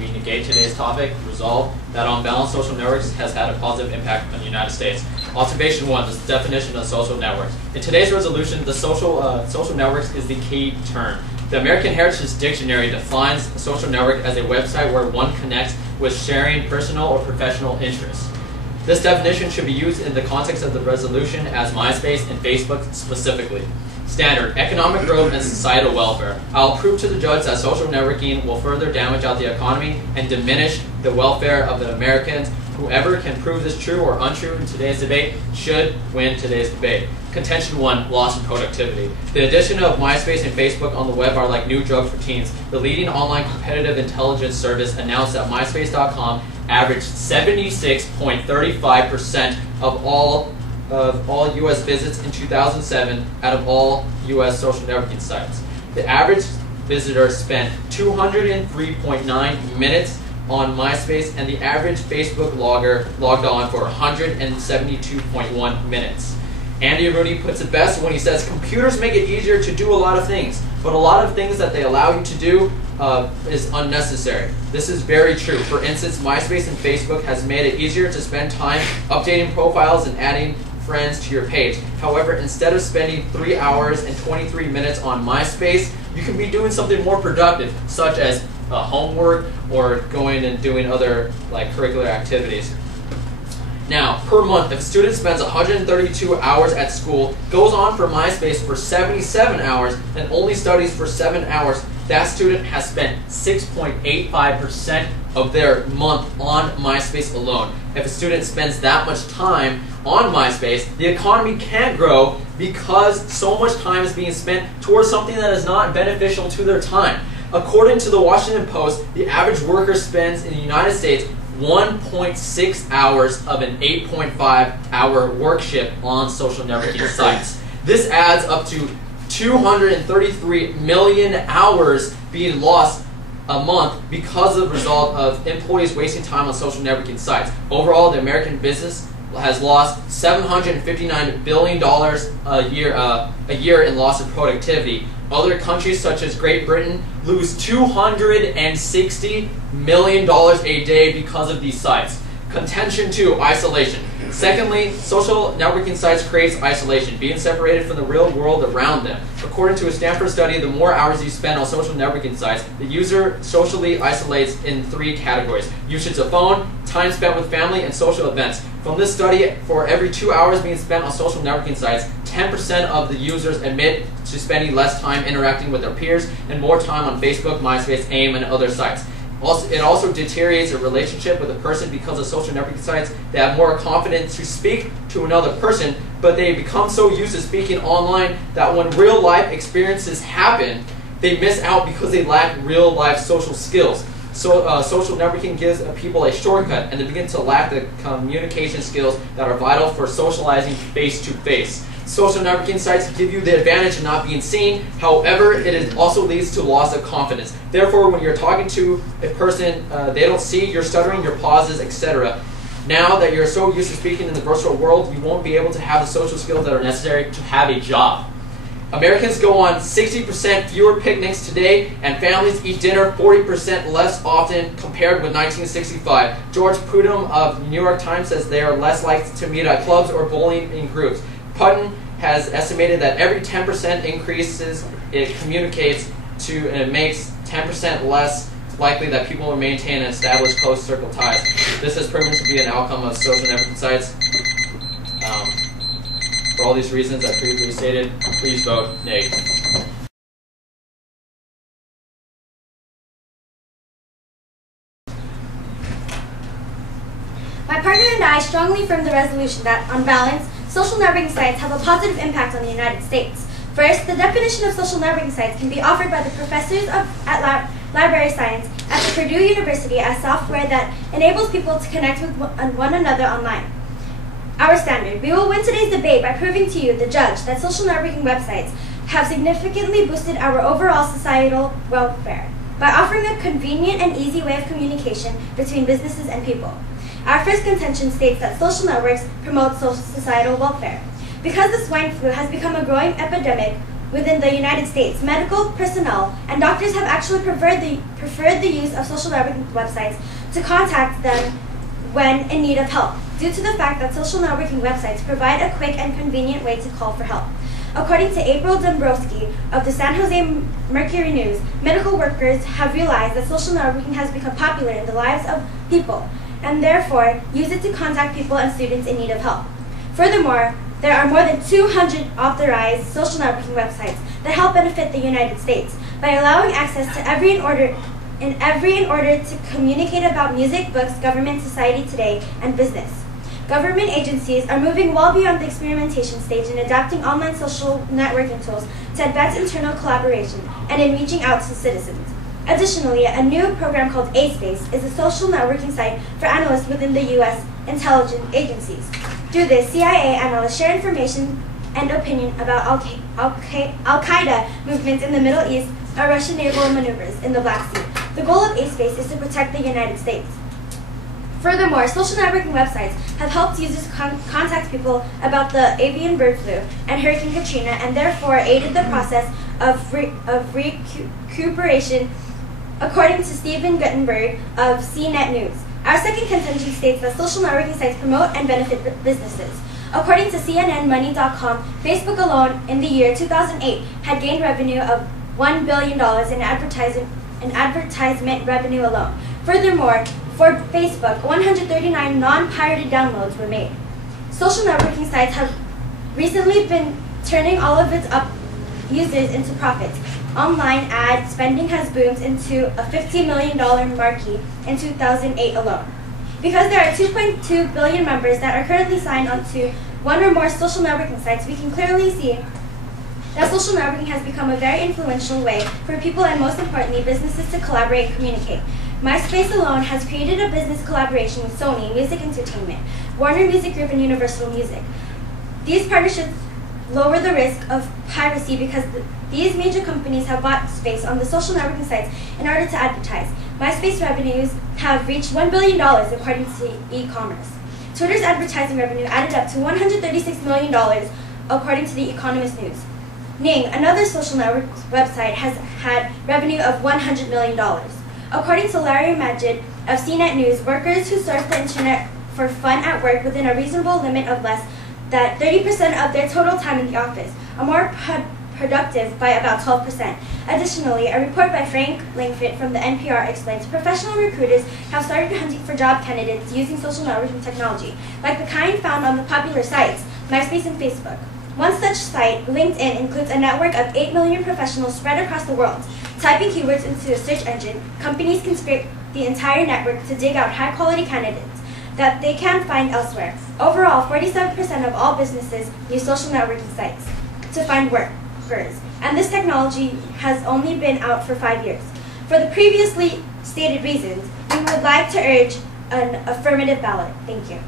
we negate today's topic, resolve that on balance social networks has had a positive impact on the United States. Observation 1, the definition of social networks. In today's resolution, the social networks is the key term. The American Heritage Dictionary defines a social network as a website where one connects with sharing personal or professional interests. This definition should be used in the context of the resolution as MySpace and Facebook specifically. Standard, economic growth and societal welfare. I'll prove to the judge that social networking will further damage out the economy and diminish the welfare of the Americans. Whoever can prove this true or untrue in today's debate should win today's debate. Contention 1, loss in productivity. The addition of MySpace and Facebook on the web are like new drugs for teens. The leading online competitive intelligence service announced that MySpace.com averaged 76.35% of all U.S. visits in 2007 out of all U.S. social networking sites. The average visitor spent 203.9 minutes on MySpace, and the average Facebook logger logged on for 172.1 minutes. Andy Rooney puts it best when he says, computers make it easier to do a lot of things, but a lot of things that they allow you to do is unnecessary. This is very true. For instance, MySpace and Facebook has made it easier to spend time updating profiles and adding friends to your page. However, instead of spending 3 hours and 23 minutes on MySpace, you can be doing something more productive, such as homework or going and doing other curricular activities. Now, per month, if a student spends 132 hours at school, goes on for MySpace for 77 hours, and only studies for 7 hours, that student has spent 6.85% of their month on MySpace alone. If a student spends that much time on MySpace, the economy can't grow because so much time is being spent towards something that is not beneficial to their time. According to the Washington Post, the average worker spends in the United States 1.6 hours of an 8.5-hour work shift on social networking sites. This adds up to 233 million hours being lost a month because of the result of employees wasting time on social networking sites. Overall, the American business has lost $759 billion a year in loss of productivity. Other countries such as Great Britain lose $260 million a day because of these sites. Contention 2, isolation. Secondly, social networking sites creates isolation, being separated from the real world around them. According to a Stanford study, the more hours you spend on social networking sites, the user socially isolates in 3 categories: usage of phone, time spent with family, and social events. From this study, for every 2 hours being spent on social networking sites, 10% of the users admit to spending less time interacting with their peers and more time on Facebook, MySpace, AIM, and other sites. It also deteriorates a relationship with a person because of social networking sites. They have more confidence to speak to another person, but they become so used to speaking online that when real life experiences happen, they miss out because they lack real life social skills. So social networking gives people a shortcut, and they begin to lack the communication skills that are vital for socializing face to face. Social networking sites give you the advantage of not being seen. However, it also leads to loss of confidence. Therefore, when you're talking to a person, they don't see your stuttering, your pauses, etc. Now that you're so used to speaking in the virtual world, you won't be able to have the social skills that are necessary to have a job. Americans go on 60% fewer picnics today, and families eat dinner 40% less often compared with 1965. George Prudhomme of the New York Times says they are less likely to meet at clubs or bowling in groups. Putnam has estimated that every 10% increases it communicates to, and it makes 10% less likely that people will maintain and establish close circle ties. This has proven to be an outcome of social networking sites. For all these reasons I previously stated, please vote nay. My partner and I strongly affirm the resolution that, on balance, social networking sites have a positive impact on the United States. First, the definition of social networking sites can be offered by the professors at library science at the Purdue University as software that enables people to connect with one another online. Our standard: we will win today's debate by proving to you, the judge, that social networking websites have significantly boosted our overall societal welfare by offering a convenient and easy way of communication between businesses and people. Our first contention states that social networks promote societal welfare. Because the swine flu has become a growing epidemic within the United States, medical personnel and doctors have actually preferred the use of social networking websites to contact them when in need of help, due to the fact that social networking websites provide a quick and convenient way to call for help. According to April Dombrowski of the San Jose Mercury News, medical workers have realized that social networking has become popular in the lives of people, and therefore use it to contact people and students in need of help. Furthermore, there are more than 200 authorized social networking websites that help benefit the United States by allowing access to every in order to communicate about music, books, government, society today, and business. Government agencies are moving well beyond the experimentation stage in adapting online social networking tools to advance internal collaboration and in reaching out to citizens. Additionally, a new program called A-Space is a social networking site for analysts within the U.S. intelligence agencies. Through this, CIA analysts share information and opinion about Al-Qaeda movements in the Middle East or Russian naval maneuvers in the Black Sea. The goal of A-Space is to protect the United States. Furthermore, social networking websites have helped users contact people about the avian bird flu and Hurricane Katrina, and therefore aided the process of recuperation, according to Stephen Guttenberg of CNET News. Our second contention states that social networking sites promote and benefit businesses. According to CNNMoney.com, Facebook alone in the year 2008 had gained revenue of $1 billion in advertisement revenue alone. Furthermore, for Facebook, 139 non-pirated downloads were made. Social networking sites have recently been turning all of its users into profits. Online ad spending has boomed into a $50 million marquee in 2008 alone. Because there are 2.2 billion members that are currently signed onto one or more social networking sites, we can clearly see that social networking has become a very influential way for people and, most importantly, businesses to collaborate and communicate. MySpace alone has created a business collaboration with Sony Music Entertainment, Warner Music Group, and Universal Music. These partnerships lower the risk of piracy because these major companies have bought space on the social networking sites in order to advertise. MySpace revenues have reached $1 billion according to e-commerce. Twitter's advertising revenue added up to $136 million according to The Economist News. Ning, another social network website, has had revenue of $100 million. According to Larry Magid of CNET News, workers who surf the internet for fun at work within a reasonable limit of less than 30% of their total time in the office are more productive by about 12%. Additionally, a report by Frank Langford from the NPR explains professional recruiters have started hunting for job candidates using social networking technology, like the kind found on the popular sites, MySpace and Facebook. One such site, LinkedIn, includes a network of 8 million professionals spread across the world. Typing keywords into a search engine, companies can scrape the entire network to dig out high-quality candidates that they can't find elsewhere. Overall, 47% of all businesses use social networking sites to find workers, and this technology has only been out for 5 years. For the previously stated reasons, we would like to urge an affirmative ballot. Thank you.